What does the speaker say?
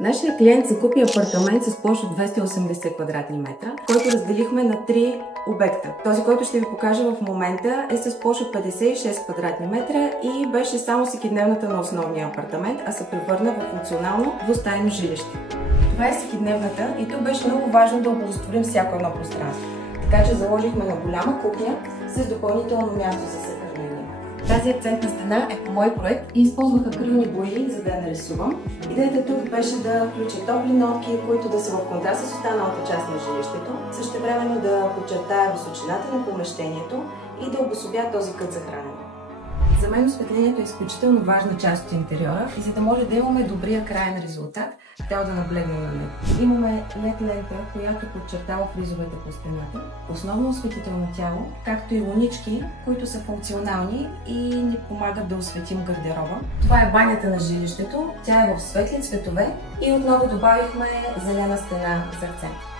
Нашия клиент закупи апартамент с площ от 280 квадратни метра, който разделихме на 3 обекта. Този, който ще ви покажа в момента, е с площ от 56 квадратни метра и беше само всекидневната на основния апартамент, а се превърна в функционално двустайно жилище. Това е всекидневната и тук беше много важно да облаготворим всяко едно пространство. Така че заложихме на голяма кухня с допълнително място за съхранение. Тази акцентна стена е по мой проект и използвах акрилни бои, за да я нарисувам. Идеята тук беше да включа топли нотки, които да са в контраст с останалата част на жилището, същевременно да подчертая височината на помещението и да обособя този кът за хранене. За мен осветлението е изключително важна част от интериора и за да може да имаме добрия краен резултат, трябва да наблегнем на него. Имаме LED лента, която подчертава фризовете по стената, основно осветително тяло, както и лунички, които са функционални и ни помагат да осветим гардероба. Това е банята на жилището, тя е в светли цветове и отново добавихме зелена стена за акцент.